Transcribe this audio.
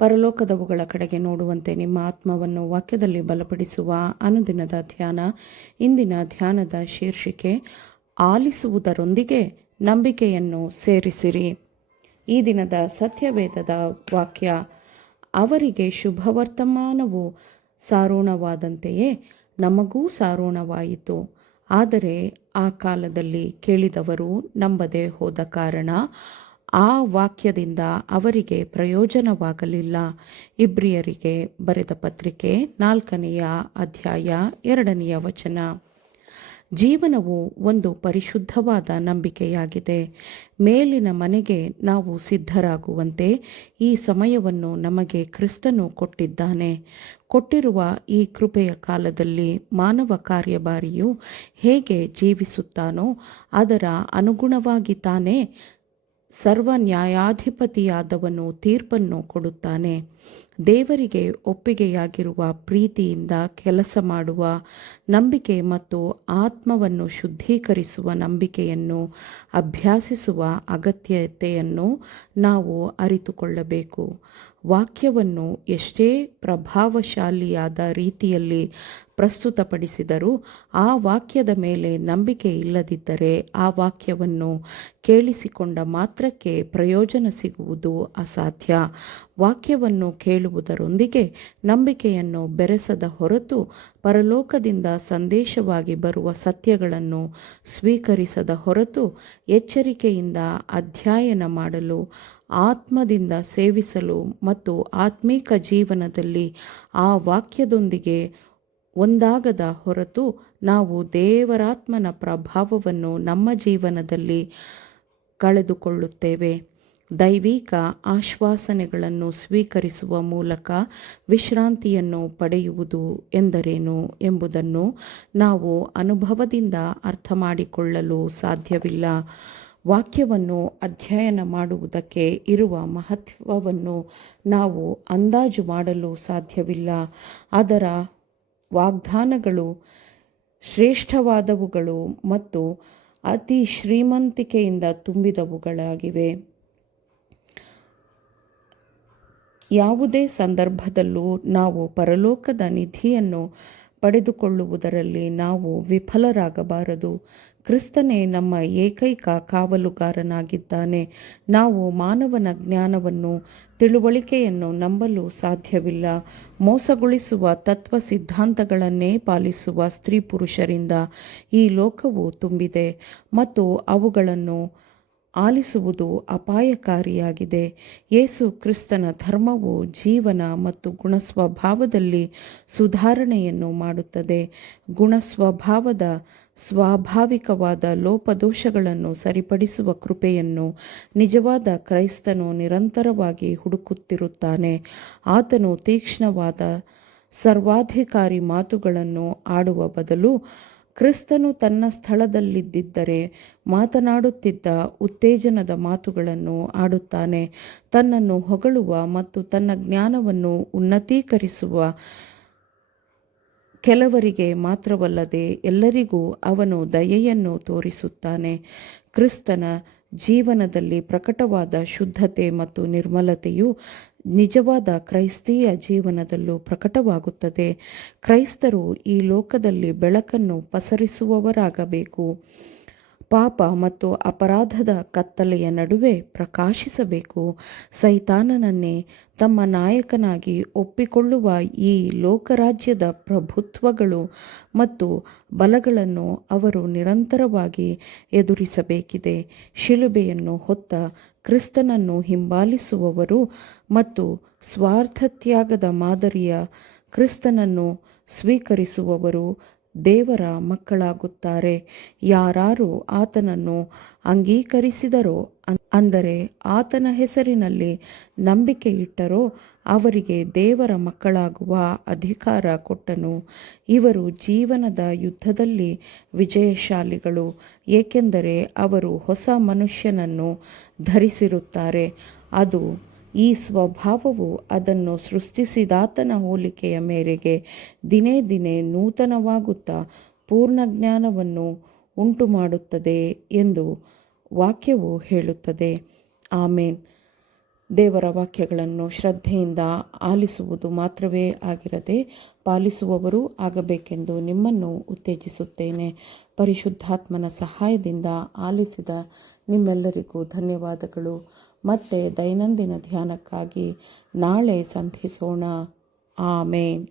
ಪರಲೋಕದವುಗಳ ಕಡೆಗೆ ನೋಡುವಂತೆ ನಿಮ್ಮ ಆತ್ಮವನ್ನು ವಾಕ್ಯದಲ್ಲಿ ಬಲಪಡಿಸುವ ಅನುದಿನದ ಧ್ಯಾನ. ಇಂದಿನ ಧ್ಯಾನದ ಶೀರ್ಷಿಕೆ ಆಲಿಸುವುದರೊಂದಿಗೆ ನಂಬಿಕೆಯನ್ನು ಸೇರಿಸಿರಿ. ಈ ದಿನದ ಸತ್ಯವೇದದ ವಾಕ್ಯ, ಅವರಿಗೆ ಶುಭವರ್ತಮಾನವು ಸಾರೋಣವಾದಂತೆಯೇ ನಮಗೂ ಸಾರೋಣವಾಯಿತು. ಆದರೆ ಆ ಕಾಲದಲ್ಲಿ ಕೇಳಿದವರು ನಂಬದೆ ಹೋದ ಕಾರಣ ಆ ವಾಕ್ಯದಿಂದ ಅವರಿಗೆ ಪ್ರಯೋಜನವಾಗಲಿಲ್ಲ. ಇಬ್ರಿಯರಿಗೆ ಬರೆದ ಪತ್ರಿಕೆ 4ನೇ ಅಧ್ಯಾಯ 2ನೇ ವಚನ. ಜೀವನವು ಒಂದು ಪರಿಶುದ್ಧವಾದ ನಂಬಿಕೆಯಾಗಿದೆ. ಮೇಲಿನ ಮನೆಗೆ ನಾವು ಸಿದ್ಧರಾಗುವಂತೆ ಈ ಸಮಯವನ್ನು ನಮಗೆ ಕ್ರಿಸ್ತನು ಕೊಟ್ಟಿದ್ದಾನೆ. ಕೊಟ್ಟಿರುವ ಈ ಕೃಪೆಯ ಕಾಲದಲ್ಲಿ ಮಾನವ ಕಾರ್ಯಭಾರಿಯು ಹೇಗೆ ಜೀವಿಸುತ್ತಾನೋ ಅದರ ಅನುಗುಣವಾಗಿ ತಾನೇ ಸರ್ವ ನ್ಯಾಯಾಧಿಪತಿಯಾದವನು ತೀರ್ಪನ್ನು ಕೊಡುತ್ತಾನೆ. ದೇವರಿಗೆ ಒಪ್ಪಿಗೆಯಾಗಿರುವ ಪ್ರೀತಿಯಿಂದ ಕೆಲಸ ಮಾಡುವ ನಂಬಿಕೆ ಮತ್ತು ಆತ್ಮವನ್ನು ಶುದ್ಧೀಕರಿಸುವ ನಂಬಿಕೆಯನ್ನು ಅಭ್ಯಾಸಿಸುವ ಅಗತ್ಯತೆಯನ್ನು ನಾವು ಅರಿತುಕೊಳ್ಳಬೇಕು. ವಾಕ್ಯವನ್ನು ಎಷ್ಟೇ ಪ್ರಭಾವಶಾಲಿಯಾದ ರೀತಿಯಲ್ಲಿ ಪ್ರಸ್ತುತಪಡಿಸಿದರೂ ಆ ವಾಕ್ಯದ ಮೇಲೆ ನಂಬಿಕೆ ಇಲ್ಲದಿದ್ದರೆ ಆ ವಾಕ್ಯವನ್ನು ಕೇಳಿಸಿಕೊಂಡ ಮಾತ್ರಕ್ಕೆ ಪ್ರಯೋಜನ ಸಿಗುವುದು ಅಸಾಧ್ಯ. ವಾಕ್ಯವನ್ನು ಕೇಳುವುದರೊಂದಿಗೆ ನಂಬಿಕೆಯನ್ನು ಬೆರೆಸದ ಹೊರತು, ಪರಲೋಕದಿಂದ ಸಂದೇಶವಾಗಿ ಬರುವ ಸತ್ಯಗಳನ್ನು ಸ್ವೀಕರಿಸದ ಹೊರತು, ಎಚ್ಚರಿಕೆಯಿಂದ ಅಧ್ಯಯನ ಮಾಡಲು, ಆತ್ಮದಿಂದ ಸೇವಿಸಲು ಮತ್ತು ಆತ್ಮೀಕ ಜೀವನದಲ್ಲಿ ಆ ವಾಕ್ಯದೊಂದಿಗೆ ಒಂದಾಗದ ಹೊರತು ನಾವು ದೇವರಾತ್ಮನ ಪ್ರಭಾವವನ್ನು ನಮ್ಮ ಜೀವನದಲ್ಲಿ ಕಳೆದುಕೊಳ್ಳುತ್ತೇವೆ. ದೈವಿಕ ಆಶ್ವಾಸನೆಗಳನ್ನು ಸ್ವೀಕರಿಸುವ ಮೂಲಕ ವಿಶ್ರಾಂತಿಯನ್ನು ಪಡೆಯುವುದು ಎಂದರೇನು ಎಂಬುದನ್ನು ನಾವು ಅನುಭವದಿಂದ ಅರ್ಥ ಮಾಡಿಕೊಳ್ಳಲು ಸಾಧ್ಯವಿಲ್ಲ. ವಾಕ್ಯವನ್ನು ಅಧ್ಯಯನ ಮಾಡುವುದಕ್ಕೆ ಇರುವ ಮಹತ್ವವನ್ನು ನಾವು ಅಂದಾಜು ಮಾಡಲು ಸಾಧ್ಯವಿಲ್ಲ. ಅದರ ವಾಗ್ದಾನಗಳು ಶ್ರೇಷ್ಠವಾದವುಗಳು ಮತ್ತು ಅತಿ ಶ್ರೀಮಂತಿಕೆಯಿಂದ ತುಂಬಿದವುಗಳಾಗಿವೆ. ಯಾವುದೇ ಸಂದರ್ಭದಲ್ಲೂ ನಾವು ಪರಲೋಕದ ನಿಧಿಯನ್ನು ಪಡೆದುಕೊಳ್ಳುವುದರಲ್ಲಿ ನಾವು ವಿಫಲರಾಗಬಾರದು. ಕ್ರಿಸ್ತನೇ ನಮ್ಮ ಏಕೈಕ ಕಾವಲುಗಾರನಾಗಿದ್ದಾನೆ. ನಾವು ಮಾನವನ ಜ್ಞಾನವನ್ನು, ತಿಳುವಳಿಕೆಯನ್ನು ನಂಬಲು ಸಾಧ್ಯವಿಲ್ಲ. ಮೋಸಗೊಳಿಸುವ ತತ್ವ ಸಿದ್ಧಾಂತಗಳನ್ನೇ ಪಾಲಿಸುವ ಸ್ತ್ರೀ ಪುರುಷರಿಂದ ಈ ಲೋಕವು ತುಂಬಿದೆ ಮತ್ತು ಅವುಗಳನ್ನು ಆಲಿಸುವುದು ಅಪಾಯಕಾರಿಯಾಗಿದೆ. ಯೇಸು ಕ್ರಿಸ್ತನ ಧರ್ಮವು ಜೀವನ ಮತ್ತು ಗುಣಸ್ವಭಾವದಲ್ಲಿ ಸುಧಾರಣೆಯನ್ನು ಮಾಡುತ್ತದೆ. ಗುಣಸ್ವಭಾವದ ಸ್ವಾಭಾವಿಕವಾದ ಲೋಪದೋಷಗಳನ್ನು ಸರಿಪಡಿಸುವ ಕೃಪೆಯನ್ನು ನಿಜವಾದ ಕ್ರೈಸ್ತನು ನಿರಂತರವಾಗಿ ಹುಡುಕುತ್ತಿರುತ್ತಾನೆ. ಆತನು ತೀಕ್ಷ್ಣವಾದ ಸರ್ವಾಧಿಕಾರಿ ಮಾತುಗಳನ್ನು ಆಡುವ ಬದಲು ಕ್ರಿಸ್ತನು ತನ್ನ ಸ್ಥಳದಲ್ಲಿದ್ದರೆ ಮಾತನಾಡುತ್ತಿದ್ದ ಉತ್ತೇಜನದ ಮಾತುಗಳನ್ನು ಆಡುತ್ತಾನೆ. ತನ್ನನ್ನು ಹೊಗಳುವ ಮತ್ತು ತನ್ನ ಜ್ಞಾನವನ್ನು ಉನ್ನತೀಕರಿಸುವ ಕೆಲವರಿಗೆ ಮಾತ್ರವಲ್ಲದೆ ಎಲ್ಲರಿಗೂ ಅವನು ದಯೆಯನ್ನು ತೋರಿಸುತ್ತಾನೆ. ಕ್ರಿಸ್ತನ ಜೀವನದಲ್ಲಿ ಪ್ರಕಟವಾದ ಶುದ್ಧತೆ ಮತ್ತು ನಿರ್ಮಲತೆಯು ನಿಜವಾದ ಕ್ರೈಸ್ತೀಯ ಜೀವನದಲ್ಲೂ ಪ್ರಕಟವಾಗುತ್ತದೆ. ಕ್ರೈಸ್ತರು ಈ ಲೋಕದಲ್ಲಿ ಬೆಳಕನ್ನು ಪಸರಿಸುವವರಾಗಬೇಕು. ಪಾಪ ಮತ್ತು ಅಪರಾಧದ ಕತ್ತಲೆಯ ನಡುವೆ ಪ್ರಕಾಶಿಸಬೇಕು. ಸೈತಾನನನ್ನೇ ತಮ್ಮ ನಾಯಕನಾಗಿ ಒಪ್ಪಿಕೊಳ್ಳುವ ಈ ಲೋಕರಾಜ್ಯದ ಪ್ರಭುತ್ವಗಳು ಮತ್ತು ಬಲಗಳನ್ನು ಅವರು ನಿರಂತರವಾಗಿ ಎದುರಿಸಬೇಕಿದೆ. ಶಿಲುಬೆಯನ್ನು ಹೊತ್ತ ಕ್ರಿಸ್ತನನ್ನು ಹಿಂಬಾಲಿಸುವವರು ಮತ್ತು ಸ್ವಾರ್ಥತ್ಯಾಗದ ಮಾದರಿಯ ಕ್ರಿಸ್ತನನ್ನು ಸ್ವೀಕರಿಸುವವರು ದೇವರ ಮಕ್ಕಳಾಗುತ್ತಾರೆ. ಯಾರು ಆತನನ್ನು ಅಂಗೀಕರಿಸಿದರೋ, ಅಂದರೆ ಆತನ ಹೆಸರಿನಲ್ಲಿ ನಂಬಿಕೆ ಇಟ್ಟರೋ, ಅವರಿಗೆ ದೇವರ ಮಕ್ಕಳಾಗುವ ಅಧಿಕಾರ ಕೊಟ್ಟನು. ಇವರು ಜೀವನದ ಯುದ್ಧದಲ್ಲಿ ವಿಜಯಶಾಲಿಗಳು, ಏಕೆಂದರೆ ಅವರು ಹೊಸ ಮನುಷ್ಯನನ್ನು ಧರಿಸಿರುತ್ತಾರೆ. ಅದು ಈ ಸ್ವಭಾವವು ಅದನ್ನು ಸೃಷ್ಟಿಸಿದಾತನ ಹೋಲಿಕೆಯ ಮೇರೆಗೆ ದಿನೇ ದಿನೇ ನೂತನವಾಗುತ್ತಾ ಪೂರ್ಣ ಜ್ಞಾನವನ್ನು ಉಂಟುಮಾಡುತ್ತದೆ ಎಂದು ವಾಕ್ಯವು ಹೇಳುತ್ತದೆ. ಆಮೇನ್. ದೇವರ ವಾಕ್ಯಗಳನ್ನು ಶ್ರದ್ಧೆಯಿಂದ ಆಲಿಸುವುದು ಮಾತ್ರವೇ ಆಗಿರದೆ ಪಾಲಿಸುವವರೂ ಆಗಬೇಕೆಂದು ನಿಮ್ಮನ್ನು ಉತ್ತೇಜಿಸುತ್ತೇನೆ. ಪರಿಶುದ್ಧಾತ್ಮನ ಸಹಾಯದಿಂದ ಆಲಿಸಿದ ನಿಮ್ಮೆಲ್ಲರಿಗೂ ಧನ್ಯವಾದಗಳು. ಮತ್ತೆ ದೈನಂದಿನ ಧ್ಯಾನಕ್ಕಾಗಿ ನಾಳೆ ಸಂಧಿಸೋಣ. ಆಮೇನ್.